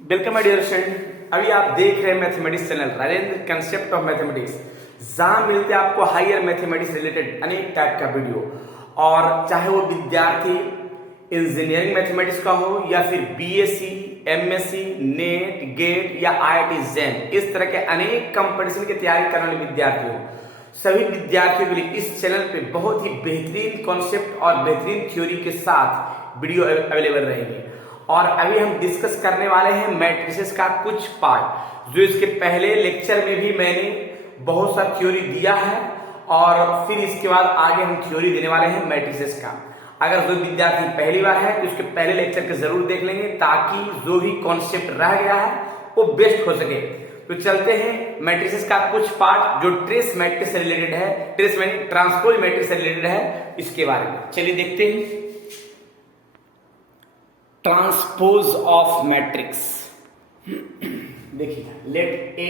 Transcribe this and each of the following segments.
Welcome my dear student. अभी आप देख रहे हैं mathematics channel Rajendra concept of mathematics, जहां मिलते हैं आपको हायर मैथमेटिक्स रिलेटेड अनेक टाइप का वीडियो। और चाहे वो विद्यार्थी इंजीनियरिंग मैथमेटिक्स का हो या फिर बीएससी, एमएससी, नेट, गेट या आईआईटी जैम, इस तरह के अनेक कंपटीशन की तैयारी करने वाले विद्यार्थी हो, सभी विद्यार्थियों के लिए इस चैनल पे बहुत ही बेहतरीन कॉन्सेप्ट और बेहतरीन थ्योरी के साथ वीडियो अवेलेबल रहेंगे। और अभी हम डिस्कस करने वाले हैं मैट्रिसेस का कुछ पार्ट, जो इसके पहले लेक्चर में भी मैंने बहुत सा थ्योरी दिया है और फिर इसके बाद आगे हम थ्योरी देने वाले हैं मैट्रिसेस का। अगर जो विद्यार्थी पहली बार है तो उसके पहले लेक्चर के जरूर देख लेंगे, ताकि जो भी कॉन्सेप्ट रह गया है वो बेस्ट हो सके। तो चलते हैं मैट्रिसेस का कुछ पार्ट जो ट्रेस मैट्रिक्स से रिलेटेड है, ट्रेस ट्रांसपोज मैट्रिक्स से रिलेटेड है, इसके बारे में चलिए देखते हैं। ट्रांसपोज ऑफ मैट्रिक्स, देखिए let A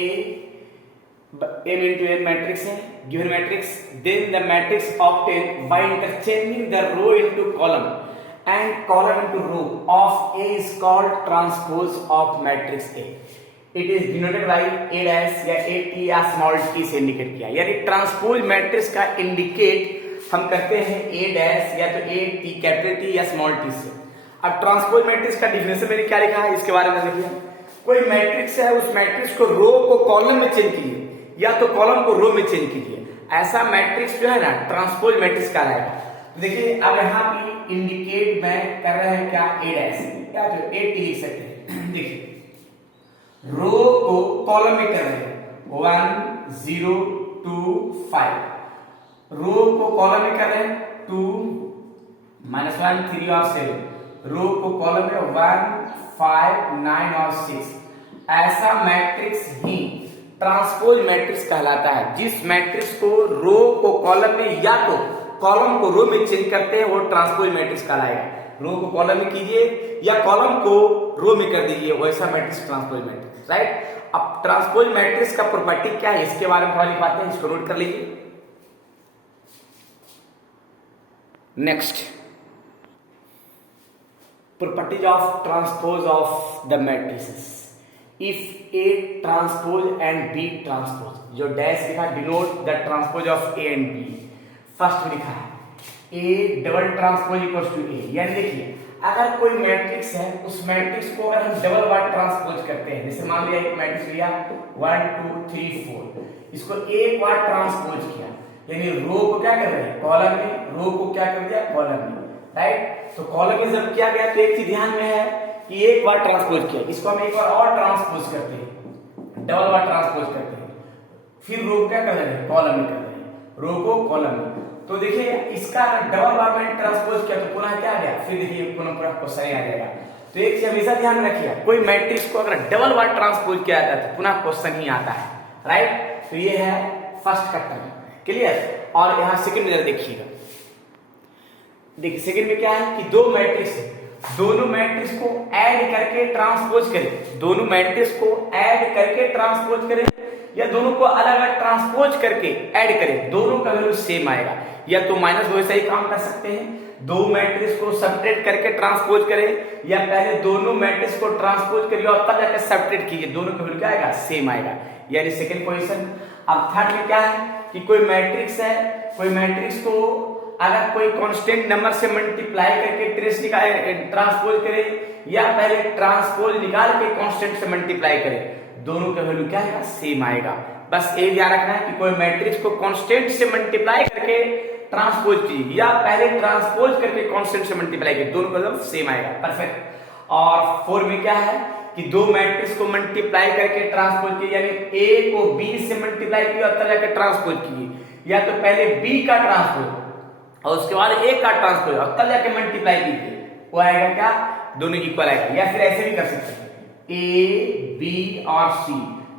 m into n matrix है, given matrix, then the matrix obtain by interchanging the row into column and column into row of A is called transpose of matrix A। It is denoted by A dash या AT या small t से indicate किया, यानी transpose matrix का indicate हम करते हैं A dash या तो AT कैपिटल T या स्मॉल t से। अब ट्रांसपोज मैट्रिक्स का डिफिनेशन मैंने क्या लिखा है इसके बारे में देखिए। कोई मैट्रिक्स है, उस मैट्रिक्स को रो को कॉलम में चेंज कीजिए या तो कॉलम को रो में चेंज कीजिए, ऐसा मैट्रिक्स जो है ना ट्रांसपोज मैट्रिक्स कहलाएगा। तो देखिए अब यहाँ पे इंडिकेट में कर रहे हैं क्या, A डैश या तो AT लिख सकते हैं। देखिए रो को कॉलम में कर रहे हैं 1 0 2 5, रो को कॉलम में कर रहे हैं 2 -1 3 और 7, रो को कॉलम में 1 5 9 और 6। ऐसा मैट्रिक्स ही ट्रांसपोज मैट्रिक्स कहलाता है। जिस मैट्रिक्स को रो को कॉलम में या तो कॉलम को रो में चेंज करते हैं वो ट्रांसपोज मैट्रिक्स कहलाएगा। रो को कॉलम में कीजिए या कॉलम को रो में कर दीजिए, वैसा मैट्रिक्स ट्रांसपोज मैट्रिक्स, राइट। अब ट्रांसपोज मैट्रिक्स का प्रॉपर्टी क्या है इसके बारे में थोड़ा लिखवाते हैं, इसको नोट कर लीजिए। Next, properties of transpose of the matrices. If A transpose and B transpose, जो डैश लिखा denote the transpose of A and B। First में लिखा है A double transpose equals to A, यानी देखिए अगर कोई मैट्रिक्स है, उस मैट्रिक्स को अगर हम डबल बार ट्रांसपोज करते हैं, जैसे मान लिया एक मैट्रिक्स लिया 1 2 3 4, इसको एक बार ट्रांसपोज किया, यानी रो को क्या कर रहे हैं कॉलम में, रो को क्या कर दिया कॉलम में, राइट। तो कॉलम में जब किया गया तो एक चीज ध्यान में है कि एक बार ट्रांसपोज किया, इसको हम एक बार और ट्रांसपोज करते हैं, डबल बार ट्रांसपोज करते हैं, फिर रो क्या कर रहे हैं कॉलम में कर रहे हैं, रो को कॉलम में। तो देखिए इसका डबल बार में ट्रांसपोज किया तो पुनः क्या आ गया, फिर देखिए पुनः पूरा क्वेश्चन आ जाएगा। तो एक चीज हमेशा ध्यान में रखिए, कोई मैट्रिक्स को अगर डबल बार ट्रांसपोज किया जाता है तो पुनः क्वेश्चन ही आता है, राइट। तो ये है फर्स्ट का टर्म, क्लियर। और यहाँ सेकंड में देखिएगा, देखिए सेकंड में क्या है कि दो मैट्रिक्स है, दोनों मैट्रिक्स को ऐड करके ट्रांसपोज करें, दोनों मैट्रिक्स को ऐड करके ट्रांसपोज करें या दोनों को अलग अलग ट्रांसपोज करके ऐड करें, दोनों का वैल्यू सेम आएगा। या तो -2 से ही काम कर सकते हैं, दो मैट्रिक्स को सब्ट्रैक्ट करके ट्रांसपोज करें, या पहले दोनों मैट्रिक्स को ट्रांसपोज करिए और तब जाकर सब्ट्रैक्ट कीजिए, दोनों का वैल्यू क्या आएगा सेम आएगा, यानी सेकंड पोजीशन। अब थर्ड में क्या है कि कोई मैट्रिक्स है, कोई मैट्रिक्स को अगर कोई कांस्टेंट नंबर से मल्टीप्लाई करके ट्रेस निकाले ट्रांसपोज करे या पहले ट्रांसपोज निकाल के कांस्टेंट से मल्टीप्लाई करे, दोनों का वैल्यू क्या आएगा सेम आएगा। बस ये ध्यान रखना है कि कोई मैट्रिक्स को कांस्टेंट से मल्टीप्लाई करके ट्रांसपोज कीजिए या पहले ट्रांसपोज करके कांस्टेंट से मल्टीप्लाई कीजिए, दोनों का वैल्यू सेम आएगा, परफेक्ट। और 4 में क्या है कि दो मैट्रिक्स को मल्टीप्लाई करके ट्रांसपोज कीजिए, यानी A को B से मल्टीप्लाई कीजिए और तब जाकर ट्रांसपोज कीजिए, या तो पहले B का ट्रांसपोज और उसके बाद एक का ट्रांसपोज और तब जाके मल्टीप्लाई कीजिए, वो आएगा क्या दोनों इक्वल आएगा। या फिर ऐसे भी कर सकते हैं A B और C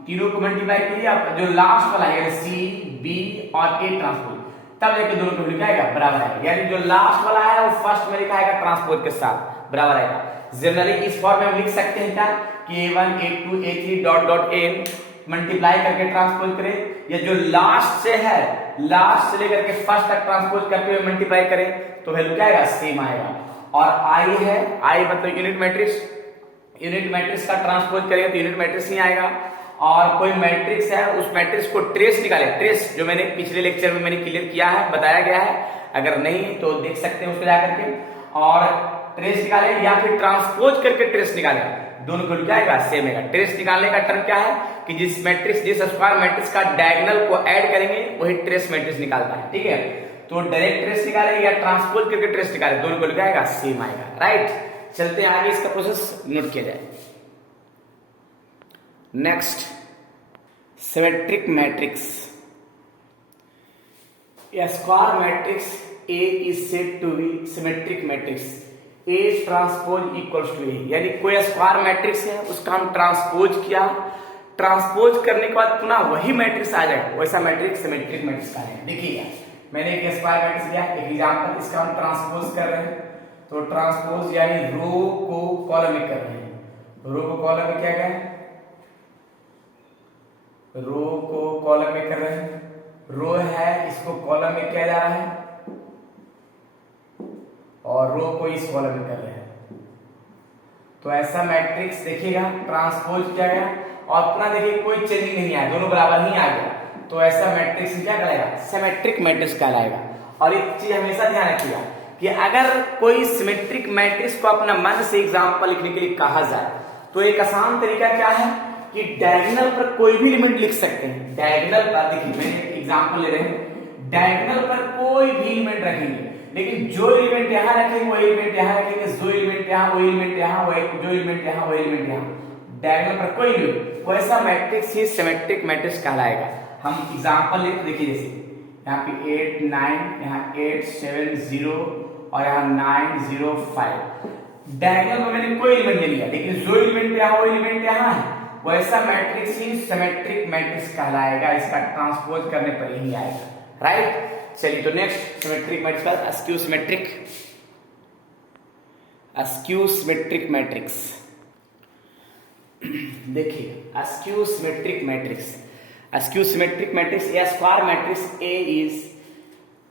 तीनों को मल्टीप्लाई कीजिए, आपका जो लास्ट वाला है C B और A ट्रांसपोज, तब जाके दोनों को लिखा आएगा बराबर आएगा, यानी जो लास्ट वाला है वो फर्स्ट में लिखा आएगा ट्रांसपोज के साथ बराबर आएगा। जनरली इस फॉर्म में हम लिख सकते हैं क्या कि A1 A2 A3 dot dot n multiply करके ट्रांसपोज करें, या जो लास्ट से है लास्ट से लेकर के फर्स्ट तक ट्रांसपोज करते हुए मल्टीप्लाई करें तो वैल्यू क्या आएगा सेम आएगा। और आई है, आई मतलब यूनिट मैट्रिक्स, यूनिट मैट्रिक्स का ट्रांसपोज करेंगे तो यूनिट मैट्रिक्स नहीं आएगा। और कोई मैट्रिक्स है उस मैट्रिक्स को ट्रेस निकाले, ट्रेस जो मैंने पिछले लेक्चर में मैंने क्लियर किया है, बताया गया है, अगर नहीं तो देख सकते हैं उसको जाकर के, और ट्रेस निकाले या फिर ट्रांसपोज करके ट्रेस निकाले, दोनों को क्या आएगा सेम आएगा। ट्रेस निकालने का टर्म क्या है कि जिस मैट्रिक्स जिस स्क्वायर मैट्रिक्स का डायगोनल को ऐड करेंगे वही ट्रेस मैट्रिक्स निकालता है, ठीक है। तो डायरेक्ट ट्रेस निकाले या ट्रांसपोज करके ट्रेस निकाले, दोनों को क्या आएगा सेम आएगा, राइट। चलते हैं आगे, इसका प्रोसेस नोट किया जाए। Next, symmetric matrix. A square matrix A is said to be symmetric matrix. A transpose equals to A, यानी कोई स्क्वायर मैट्रिक्स है उसका हम ट्रांसपोज किया, ट्रांसपोज करने के बाद पुनः वही मैट्रिक्स आ जाए, वैसा मैट्रिक्स सिमेट्रिक मैट्रिक्स का है। देखिएगा मैंने एक स्क्वायर मैट्रिक्स लिया, एक एग्जांपल, इसका हम ट्रांसपोज कर रहे हैं, तो ट्रांसपोज यानी रो को कॉलम में कर रहे हैं। रो को कॉलम में क्या गया, रो को कॉलम में कर रहे हैं, रो है इसको कॉलम में किया जा रहा है और रो को इस कॉलम में कर रहे हैं। तो ऐसा मैट्रिक्स देखिएगा ट्रांसपोज किया गया और अपना देखिए कोई चेंजिंग नहीं आया, दोनों बराबर ही आ गया, तो ऐसा मैट्रिक्स क्या कहलाएगा, सिमेट्रिक मैट्रिक्स कहलाएगा। और एक चीज हमेशा ध्यान रखिएगा कि अगर कोई सिमेट्रिक मैट्रिक्स को अपना मन से एग्जांपल लिखने के लिए कहा जाए तो एक आसान तरीका क्या है कि डायगोनल पर कोई भी एलिमेंट लिख सकते हैं। डायगोनल पर देखिए मैंने एग्जांपल ले रहे हैं, डायगोनल पर कोई भी एलिमेंट रखेंगे, लेकिन जो एलिमेंट यहां रखेंगे वो एलिमेंट यहां रखेंगे, जो एलिमेंट यहां वो एलिमेंट यहां, जो एलिमेंट यहां वो एलिमेंट यहां, डायगोनल पर कोई भी वैसा मैट्रिक्स ही सिमेट्रिक मैट्रिक्स कहलाएगा। हम एग्जांपल लेते देखिए, जैसे यहाँ पे 8 9, यहाँ 8 7 0 और यहाँ 9 0 5, डायगोनल में मैंने कोई एलिमेंट ले लिया, लेकिन जो एलिमेंट यहां वो एलिमेंट यहां है, वैसा मैट्रिक्स ही सिमेट्रिक मैट्रिक्स कहलाएगा, इसका ट्रांसपोज करने पर ही आएगा, राइट। चलिए तो नेक्स्ट सिमेट्रिक मैट्रिक्स का skew symmetric, skew symmetric matrix. देखिए skew symmetric matrix, skew symmetric matrix या square matrix A is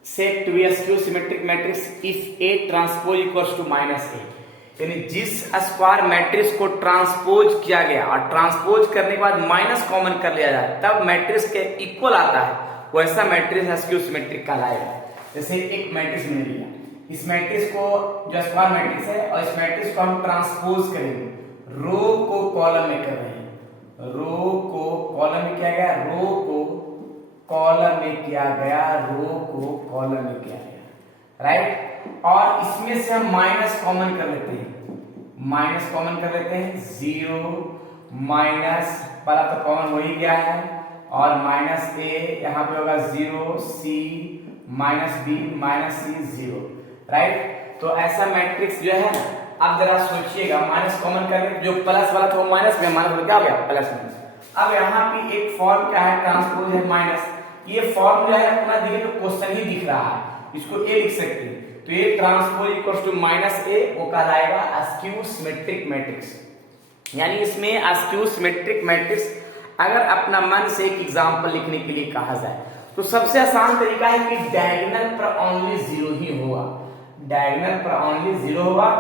said to be skew symmetric matrix if A transpose equals to -A, यानी जिस square matrix को transpose किया गया और transpose करने के बाद माइनस कॉमन कर लिया जाए तब मैट्रिक्स के इक्वल आता है, वैसा मैट्रिक्स अस्क्यू सिमेट्रिक कहलाएगा। जैसे एक मैट्रिक्स मैंने लिया, इस मैट्रिक्स को जो स्क्वायर मैट्रिक्स है और इस मैट्रिक्स को हम ट्रांसपोज करेंगे, रो को कॉलम में कर रहे हैं, रो को कॉलम में किया गया, रो को कॉलम में किया गया, रो को कॉलम में किया गया, राइट। और इसमें से हम माइनस कॉमन कर लेते हैं, माइनस कॉमन कर लेते हैं, 0 माइनस पहला तो कॉमन हो ही गया है और माइनस A यहाँ पे होगा 0 C minus B minus C 0, right. तो ऐसा मैट्रिक्स जो है, अब जरा सोचिएगा माइनस कॉमन करके जो प्लस वाला था वो माइनस में, माइनस क्या हो गया प्लस में। अब यहाँ पे एक फॉर्म क्या है, ट्रांसपोज है माइनस, ये फॉर्म जो है अपना देखिए तो क्वेश्चन ही दिख रहा है, इसको A लिख सकते हैं, तो ये ट्रांसपोज इक्वल्स टू -A वो कहलाएगा अस्क्यू सिमेट्रिक मैट्रिक्स। यानी इसमें अस्क्यू सिमेट्रिक मैट्रिक्स अगर अपना मन से एक एग्जांपल लिखने के लिए कहा जाए तो सबसे आसान तरीका है कि डायगोनल पर ओनली 0 ही होगा, डायगोनल पर ओनली 0 होगा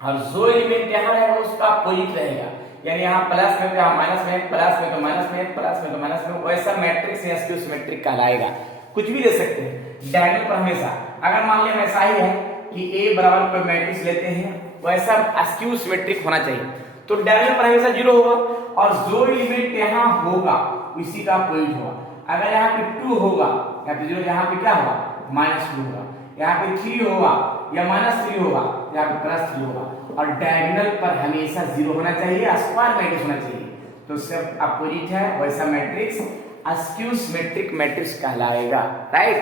और जो एलिमेंट यहाँ रहेगा उसका अपोजिट रहेगा, यानी यहाँ प्लस में तो यहाँ माइनस में, प्लस में तो माइनस में, प्लस में तो माइनस में, वैसा मैट्रिक्स अस्क्यू सिमेट्रिक कहलाएगा। कुछ भी ले सकते हैं डायगोनल पर हमेशा, अगर मान लिया ऐसा ही है कि A बराबर कोई मैट्रिक्स लेते हैं वैसा अस्क्यू सिमेट्रिक होना चाहिए, तो डायगोनल पर हमेशा 0 होगा और जो एलिमेंट यहाँ होगा उसी का अपोजिट होगा। अगर यहाँ पे 2 होगा, यहाँ पे 0, यहाँ पे क्या होगा -2 होगा, यहाँ पे 3 होगा या -3 होगा, यहाँ पे +3 होगा, और डायगोनल पर हमेशा 0 होना चाहिए, स्क्वायर मैट्रिक्स होना चाहिए, तो सब अपोजिट है, वैसा मैट्रिक्स अस्क्यू सिमेट्रिक मैट्रिक्स कहलाएगा, राइट।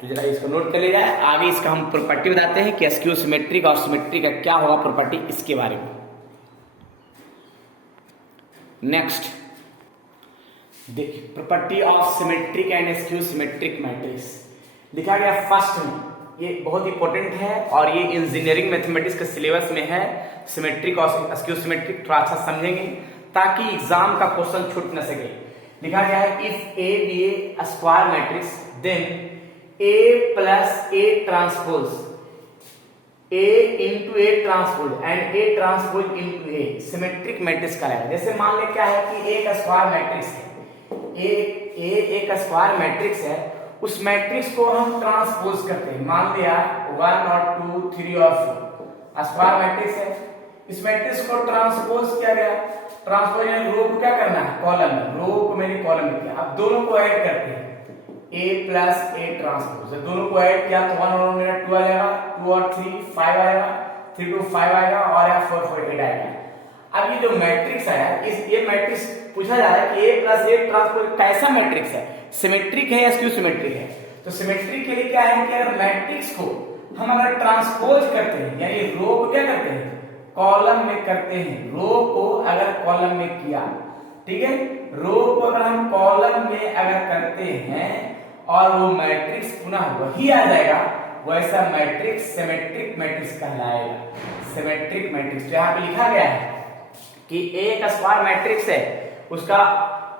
तो जरा इसको नोट कर लिया जाए, आगे इसका हम प्रॉपर्टी बताते हैं कि अस्क्यू सिमेट्रिक और सिमेट्रिक का क्या होगा प्रॉपर्टी, इसके बारे में। नेक्स्ट देखिए property of symmetric and skew symmetric matrix लिखा गया फर्स्ट में, ये बहुत इंपॉर्टेंट है और ये इंजीनियरिंग मैथमेटिक्स के सिलेबस में है। सिमेट्रिक और अस्क्यू सिमेट्रिक थोड़ा अच्छा समझेंगे ताकि एग्जाम का क्वेश्चन छूट न सके। लिखा गया है if A be a square matrix then A plus A transpose A into A transpose and A transpose into A symmetric matrix कहलाएगा। जैसे मान ले क्या है कि एक स्क्वायर मैट्रिक्स है, एक स्क्वायर मैट्रिक्स है, उस मैट्रिक्स को हम ट्रांसपोज करते हैं। मान लिया 1 और 2 3 और 4 स्क्वायर मैट्रिक्स है, इस मैट्रिक्स को ट्रांसपोज किया गया। ट्रांसपोज रो को क्या करना है, कॉलम में, रो को मैंने कॉलम में किया। अब दोनों को ऐड करते हैं, a प्लस ए ट्रांसपोज, दोनों को ऐड किया तो 1 और 1 2 आ जाएगा, 2 और 3 5 आएगा, 3 2 5 आएगा और यहाँ 4 4 8 आएगा। अब ये जो मैट्रिक्स आया, इस ये मैट्रिक्स पूछा जा रहा है कि a प्लस ए ट्रांसपोज कैसा मैट्रिक्स है, सिमेट्रिक है या स्क्यू सिमेट्रिक है। तो सिमेट्रिक के लिए क्या है कि अगर मैट्रिक्स को हम अगर ट्रांसपोज करते हैं, यानी रो को क्या करते हैं, कॉलम में करते हैं, रो को अगर कॉलम में किया, ठीक है, रो को अगर हम कॉलम में अगर करते हैं और वो मैट्रिक्स पुनः वही आ जाएगा, वैसा मैट्रिक्स सिमेट्रिक मैट्रिक्स कहलाएगा। सिमेट्रिक मैट्रिक्स तो यहाँ पे लिखा गया है कि एक स्क्वायर मैट्रिक्स है, उसका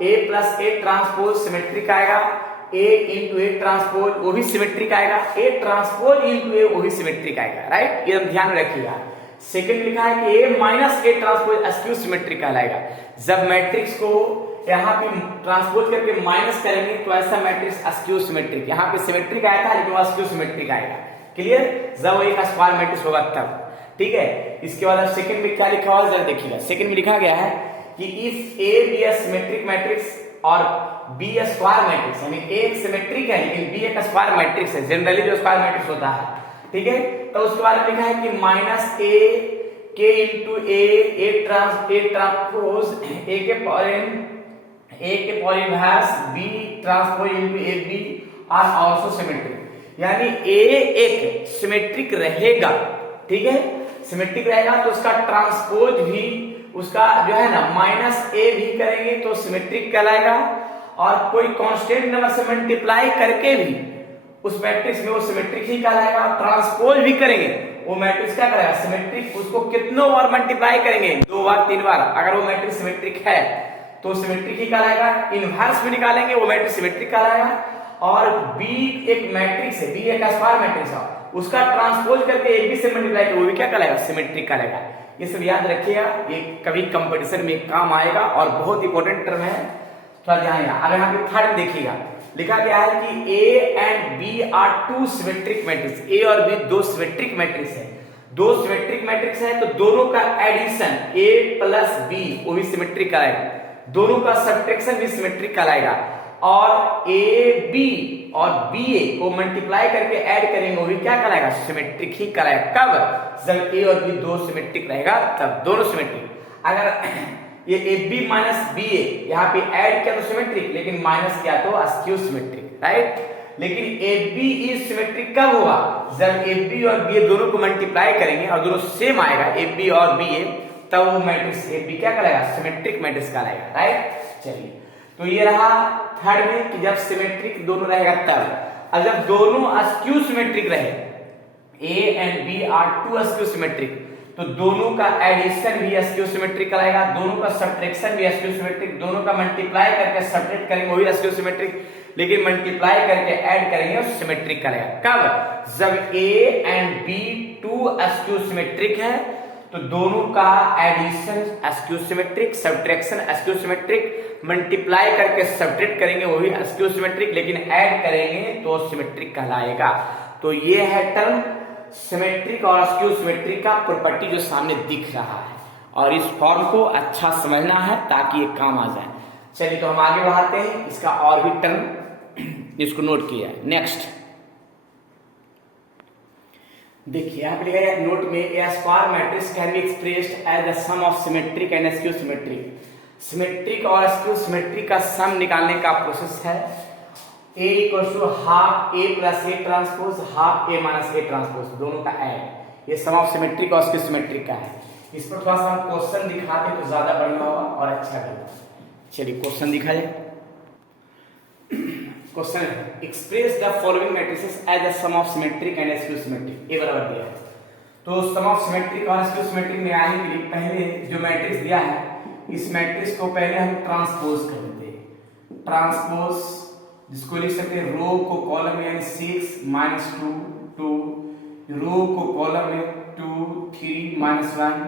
a plus A transpose symmetric आएगा, a इंटू ए ट्रांसपोज वो भी सिमेट्रिक आएगा, a ट्रांसपोज इंटू ए वो भी सिमेट्रिक आएगा, राइट, ये ध्यान रखिएगा। सेकंड लिखा है कि a minus A transpose skew symmetric कहलाएगा। जब मैट्रिक्स को यहाँ पे ट्रांसपोज करके माइनस करेंगे तो ऐसा मैट्रिक्स स्क्यू सिमेट्रिक, यहाँ पे सिमेट्रिक आया था लेकिन वह स्क्यू सिमेट्रिक आएगा। क्लियर, जब वो एक स्क्वायर मैट्रिक्स होगा तब, ठीक है। इसके बाद सेकंड में क्या लिखा हुआ है जरा देखिएगा। सेकंड में लिखा गया है कि if A be a symmetric matrix और बी ए स्क्वायर मैट्रिक्स, यानी ए एक सिमेट्रिक है लेकिन बी एक स्क्वायर मैट्रिक्स है, जनरली जो स्क्वायर मैट्रिक्स होता है, ठीक है। तो उसके बाद लिखा है कि माइनस ए के इंटू ए ट्रांसपोज ए के power inverse B transpose into A B are also symmetric, यानी ए एक सिमेट्रिक रहेगा, ठीक है, सिमेट्रिक रहेगा तो उसका ट्रांसपोज भी उसका जो है ना माइनस ए भी करेंगे तो सिमेट्रिक कहलाएगा, और कोई कांस्टेंट नंबर से मल्टीप्लाई करके भी उस मैट्रिक्स में वो सिमेट्रिक ही कहलाएगा। ट्रांसपोज भी करेंगे वो मैट्रिक्स क्या करेगा, सिमेट्रिक। उसको कितनों बार मल्टीप्लाई करेंगे, 2 बार 3 बार, अगर वो मैट्रिक्स सिमेट्रिक है तो सिमेट्रिक ही कहलाएगा। इनवर्स में निकालेंगे वो मैट्रिक्स सिमेट्रिक कहलाएगा। और बी एक मैट्रिक्स है, बी एक स्क्वायर मैट्रिक्स है, उसका ट्रांसपोज करके एक बी से मल्टीप्लाई करें वो भी क्या कहलाएगा, सिमेट्रिक कहलाएगा। ये सब याद रखिएगा, ये कभी कंपटीशन में काम आएगा और बहुत इंपॉर्टेंट टर्म है, थोड़ा ध्यान। अगर यहाँ पे थर्ड देखिएगा, लिखा गया है कि A and B are two symmetric matrix, A और बी दो सिमेट्रिक मैट्रिक्स है, दो सिमेट्रिक मैट्रिक्स है तो दोनों का एडिशन ए प्लस बी वो भी सिमेट्रिक कहलाएगा, दोनों का सब्ट्रैक्शन भी सिमेट्रिक कहलाएगा, और ए बी और बी ए को मल्टीप्लाई करके ऐड करेंगे वो भी क्या कहलाएगा, सिमेट्रिक ही कहलाएगा। कब, जब ए और बी दो सिमेट्रिक रहेगा तब, दोनों सिमेट्रिक। अगर ये ए बी माइनस बी ए यहाँ पे ऐड किया तो सिमेट्रिक, लेकिन माइनस किया तो अस्क्यू सिमेट्रिक, राइट। लेकिन ए बी इज सिमेट्रिक कब होगा, जब ए बी और बी ए दोनों को मल्टीप्लाई करेंगे और दोनों सेम आएगा ए बी और बी ए, तब वो मैट्रिक्स ए बी क्या कहलाएगा, सिमेट्रिक मैट्रिक्स कहलाएगा, राइट। चलिए, तो ये रहा थर्ड में कि जब सिमेट्रिक दोनों रहेगा तब। और जब दोनों अस्क्यू सिमेट्रिक रहे, A and B are two skew symmetric, तो दोनों का एडिशन भी अस्क्यू सिमेट्रिक कहलाएगा, दोनों का सब्ट्रैक्शन भी अस्क्यू सिमेट्रिक, दोनों का मल्टीप्लाई करके सब्ट्रैक्ट करेंगे वही अस्क्यू सिमेट्रिक, लेकिन मल्टीप्लाई करके ऐड करेंगे वो सिमेट्रिक कहलाएगा। कब, जब A and B two skew symmetric है तो दोनों का addition skew symmetric, subtraction skew symmetric, multiply करके सब्ट्रैक्ट करेंगे वही अस्क्यू सिमेट्रिक, लेकिन ऐड करेंगे तो सिमेट्रिक कहलाएगा। तो ये है टर्म सिमेट्रिक और अस्क्यू सिमेट्रिक का प्रॉपर्टी जो सामने दिख रहा है, और इस फॉर्म को अच्छा समझना है ताकि ये काम आ जाए। चलिए, तो हम आगे बढ़ाते हैं, इसका और भी टर्म इसको नोट किया है। नेक्स्ट देखिए, यहाँ पे लिखा है नोट में, A square matrix can be expressed as the sum of symmetric and skew symmetric. Symmetric और अस्क्यू सिमेट्रिक का सम निकालने का प्रोसेस है A equal to half A plus A transpose half A minus A transpose, दोनों का add. ये sum of symmetric और skew symmetric का है। इस पर थोड़ा सा हम क्वेश्चन दिखाते तो ज्यादा बढ़िया होगा और अच्छा लगेगा। चलिए, क्वेश्चन दिखा जाए। Question, express the following matrices as a sum of symmetric and skew symmetric. ये बराबर दिया है, तो सम ऑफ सिमेट्रिक और अस्क्यू सिमेट्रिक में आने के लिए पहले जो मैट्रिक्स दिया है, इस मैट्रिक्स को पहले हम ट्रांसपोज कर देते हैं। ट्रांसपोज, जिसको लिख सकते हैं रो को कॉलम में, यानी 6 - 2 2, रो को कॉलम में 2 3 -1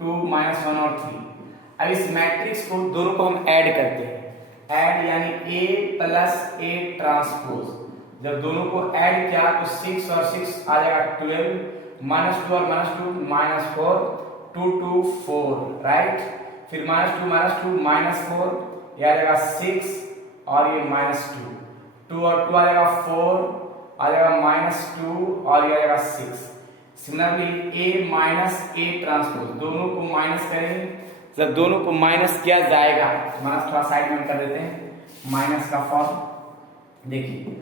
2 -1 और 3। अब इस मैट्रिक्स को दोनों को हम ऐड करते हैं, ऐड यानी A प्लस A ट्रांसपोज। जब दोनों को ऐड किया तो 6 और 6 आ जाएगा 12, -2 और -2 -4, 2 2 4, राइट। फिर -2 -4, यह आ जाएगा 6 और ये -2, 2 और 2 आ जाएगा 4, आ जाएगा -2 और ये आ जाएगा 6। Similarly A minus A transpose, दोनों को माइनस करेंगे। जब दोनों को माइनस किया जाएगा, माइनस थोड़ा साइड में कर देते हैं, माइनस का फॉर्म देखिए,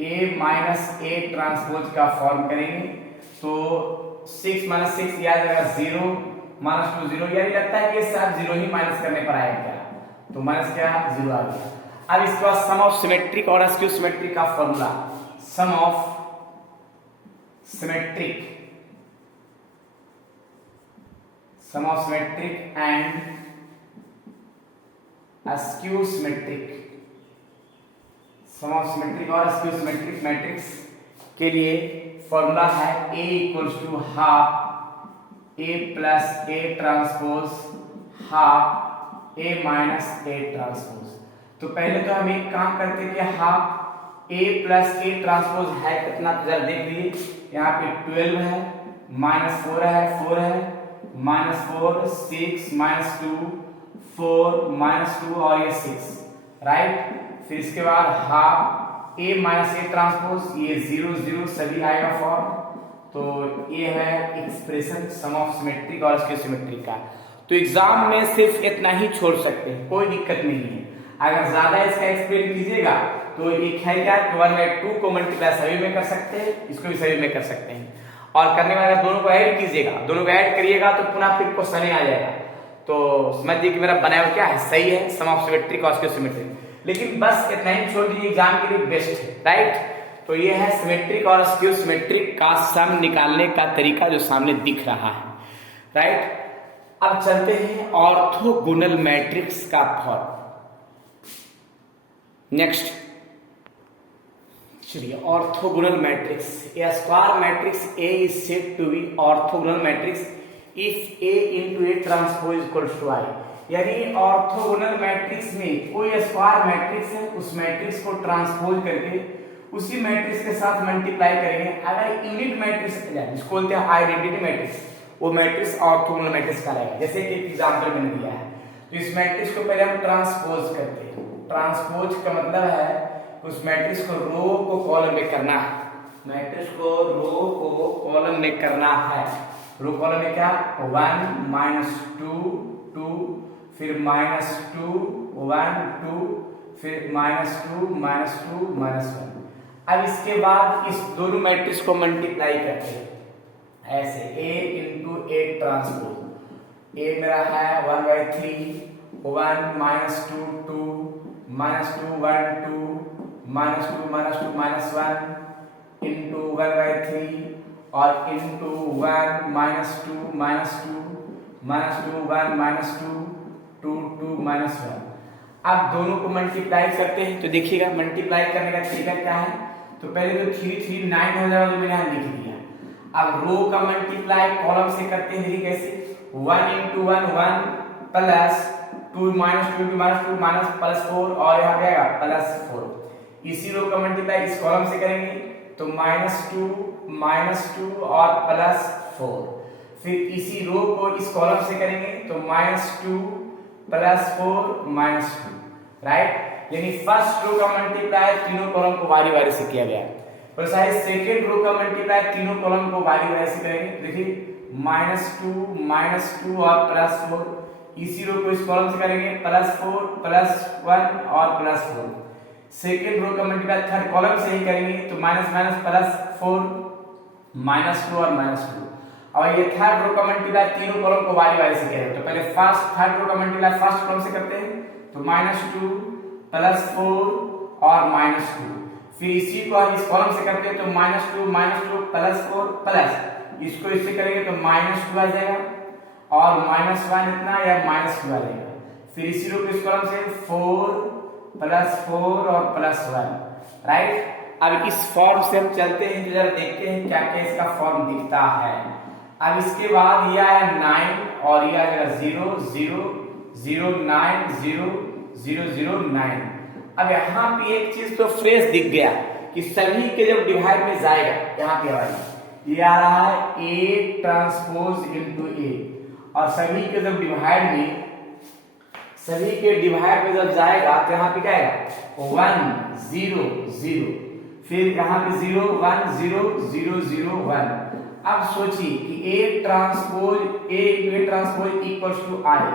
A माइनस A ट्रांसपोज का फॉर्म करेंगे तो 6 - 6 यह आ जाएगा 0, -2 0, यही लगता है कि ये सब 0 ही माइनस करने पर आएगा क्या, तो माइनस क्या 0 आ गया। अब इसके बाद सम ऑफ सिमेट्रिक और अस्क्यू सिमेट्रिक का formula, sum of symmetric and skew symmetric, sum of symmetric और अस्क्यू सिमेट्रिक मैट्रिक्स के लिए फॉर्मूला है A = half A plus A transpose half A minus A transpose. तो पहले तो हम एक काम करते हैं कि half A plus A transpose है कितना, तो जरा देख लीजिए, यहाँ पे 12 है, -4 है, 4 है, -4 6 -2 4 -2 और ये 6, राइट। फिर इसके बाद half A minus A transpose, ये 0 0 सभी आएगा फॉर्म। तो ये है एक्सप्रेशन सम ऑफ सिमेट्रिक और अस्क्यू सिमेट्रिक का। तो एग्जाम में सिर्फ इतना ही छोड़ सकते हैं, कोई दिक्कत नहीं है। अगर ज्यादा इसका एक्सप्लेन कीजिएगा तो एक है क्या, 1/2 को मल्टीप्लाई सभी में कर सकते हैं, इसको भी सभी में कर सकते हैं। और करने में अगर दोनों को ऐड कीजिएगा, दोनों को ऐड करिएगा तो पुनः फिर क्वेश्चन ही आ जाएगा। तो समझिए कि मेरा बनाया हुआ क्या है, सही है, सम ऑफ सिमेट्रिक और अस्क्यू सिमेट्रिक। लेकिन बस इतना ही छोड़ दीजिए, एग्जाम के लिए बेस्ट है, राइट। तो ये है सिमेट्रिक और अस्क्यू सिमेट्रिक का सम निकालने का तरीका जो सामने दिख रहा है, राइट। अब चलते हैं ऑर्थोगोनल मैट्रिक्स का फॉर्म। नेक्स्ट चलिए, orthogonal matrix, A square matrix A is said to be orthogonal matrix if A into A transpose equals to I। यदि ऑर्थोगोनल मैट्रिक्स में कोई स्क्वायर मैट्रिक्स है, उस मैट्रिक्स को ट्रांसपोज करके उसी मैट्रिक्स के साथ मल्टीप्लाई करेंगे। अगर यूनिट मैट्रिक्स जिसको बोलते हैं आइडेंटिटी मैट्रिक्स, वो मैट्रिक्स ऑर्थोगोनल मैट्रिक्स कहलाएगा। जैसे कि एक एग्जांपल मैंने दिया है, तो इस मैट्रिक्स को पहले हम ट्रांसपोज करते हैं। ट्रांसपोज का मतलब है उस मैट्रिक्स को रो को कॉलम में करना है, मैट्रिक्स को रो को कॉलम में करना है। रो कॉलम में क्या, 1 -2 2, फिर -2 1 2, फिर -2 -2 -1। अब इसके बाद इस दोनों मैट्रिक्स को मल्टीप्लाई करते हैं ऐसे, A into A transpose. A मेरा है 1/3, 1 -2 2 -2 1 2 -2 -2 -1 into 1/3 और into 1 -2 -2 -2 1 -2 2 2 -1। अब दोनों को मल्टीप्लाई करते हैं, तो देखिएगा मल्टीप्लाई करने का तरीका क्या है। तो पहले तो 3 3 9 हो जाएगा, मैंने यहाँ लिख दिया। अब रो का मल्टीप्लाई कॉलम से करते हैं, देखिए कैसे, 1 into 1 1 प्लस 2 -2 +4 और यहाँ पे आएगा +4। इसी रो का मल्टीप्लाई इस कॉलम से करेंगे तो -2 और +4। फिर इसी रो को इस कॉलम से करेंगे तो -2 +4 -2, राइट। यानी फर्स्ट रो का मल्टीप्लाई तीनों कॉलम को बारी बारी से किया गया। और सेकेंड रो का मल्टीप्लाई तीनों कॉलम को बारी बारी से करेंगे। देखिए -2 और +4, इसी रो को इस कॉलम से करेंगे +4 +1 और +4। सेकेंड रो का मल्टीप्लाई थर्ड कॉलम से ही करेंगे तो -4 -2 और -2। और ये थर्ड रो का मल्टीप्लाई तीनों कॉलम को बारी बारी से करेंगे। तो पहले फर्स्ट थर्ड रो का मल्टीप्लाई फर्स्ट कॉलम से करते हैं तो -2 +4 और -2। फिर इसी को इस कॉलम से करते हैं तो -2 +4 प्लस इसको इससे करेंगे तो -2 आ जाएगा और -1 इतना या -2 आ जाएगा। फिर इसी रो को इस कॉलम से 4 +4 और +1, राइट। अब इस फॉर्म से हम चलते हैं तो जरा देखते हैं क्या क्या इसका फॉर्म दिखता है। अब इसके बाद ये आया 9 और ये आ जाएगा 0 0 0 9 0 0 0 9। अब यहाँ पे एक चीज तो फ्रेश दिख गया कि सभी के जब डिवाइड में जाएगा, यहाँ पे भाई ये आ रहा है ए ट्रांसपोज इनटू ए, और सभी के जब डिवाइड में, सभी के डिवाइड में जब जाएगा तो यहाँ पे क्या आएगा 1 0 0, फिर यहाँ पे 0 1 0 0 0 1। अब सोचिए कि ए ट्रांसपोज इक्वल्स टू आई,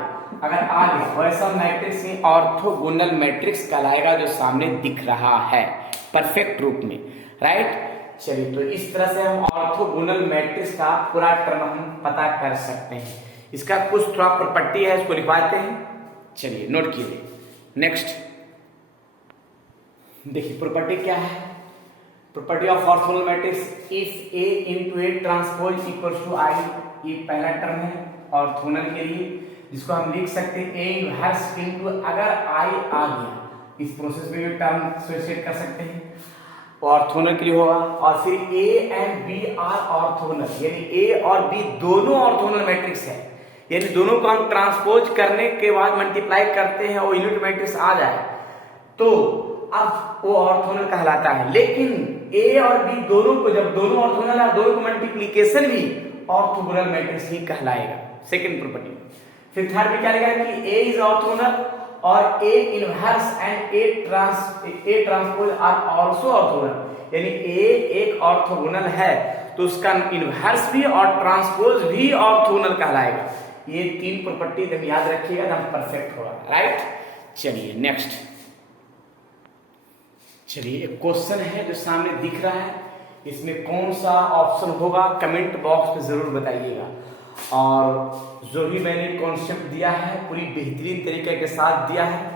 अगर आ गया वैसा मैट्रिक्स ही ऑर्थोगोनल मैट्रिक्स कहलाएगा जो सामने दिख रहा है परफेक्ट रूप में, राइट। चलिए, तो इस तरह से हम ऑर्थोगोनल मैट्रिक्स का पूरा टर्म हम पता कर सकते हैं। इसका कुछ थोड़ा प्रॉपर्टी है, इसको लिखवाते हैं। चलिए नोट कीजिए। नेक्स्ट देखिए प्रॉपर्टी क्या है। Property of orthogonal matrix, if A into A transpose equals to I, ये पहला टर्म है ऑर्थोगोनल के लिए, जिसको हम लिख सकते हैं ए इनवर्स इंटू, अगर आई आ गया इस प्रोसेस में भी टर्म एसोसिएट कर सकते हैं, ऑर्थोगोनल के लिए होगा। और फिर A and B are orthogonal, यानी ए और बी दोनों ऑर्थोगोनल मैट्रिक्स है, यानी दोनों को हम ट्रांसपोज करने के बाद मल्टीप्लाई करते हैं और यूनिट मैट्रिक्स आ जाए तो अब वो ऑर्थोगोनल कहलाता है। लेकिन ए और बी दोनों को, जब दोनों ऑर्थोगोनल है, दोनों को मल्टीप्लिकेशन भी ऑर्थोगोनल मैट्रिक्स ही कहलाएगा, सेकंड प्रॉपर्टी। फिर थर्ड में क्या लिखा है कि ए इज ऑर्थोगोनल और A inverse and A transpose are also orthogonal, यानी ए एक ऑर्थोगोनल है तो उसका इनवर्स भी और ट्रांसपोज भी ऑर्थोगोनल कहलाएगा। ये तीन प्रॉपर्टी जब याद रखिएगा तब परफेक्ट होगा, राइट। चलिए नेक्स्ट, चलिए एक क्वेश्चन है जो सामने दिख रहा है, इसमें कौन सा ऑप्शन होगा कमेंट बॉक्स में जरूर बताइएगा। और जो भी मैंने कॉन्सेप्ट दिया है पूरी बेहतरीन तरीके के साथ दिया है,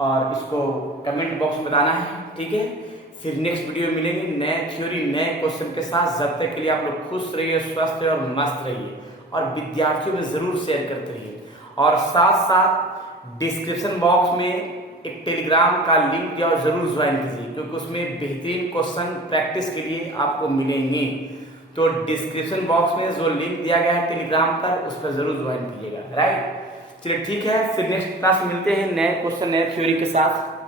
और इसको कमेंट बॉक्स में बताना है, ठीक है। फिर नेक्स्ट वीडियो में मिलेंगे नए थ्योरी नए क्वेश्चन के साथ। जब तक के लिए आप लोग खुश रहिए, स्वस्थ रहिए और मस्त रहिए, और विद्यार्थियों में जरूर शेयर करते रहिए। और साथ साथ डिस्क्रिप्शन बॉक्स में एक टेलीग्राम का लिंक दिया और जरूर ज्वाइन कीजिए, क्योंकि उसमें बेहतरीन क्वेश्चन प्रैक्टिस के लिए आपको मिलेंगे। तो डिस्क्रिप्शन बॉक्स में जो लिंक दिया गया है टेलीग्राम पर, उस पर जरूर ज्वाइन कीजिएगा, राइट। चलिए ठीक है, फिर नेक्स्ट क्लास मिलते हैं नए क्वेश्चन नए थ्योरी के साथ।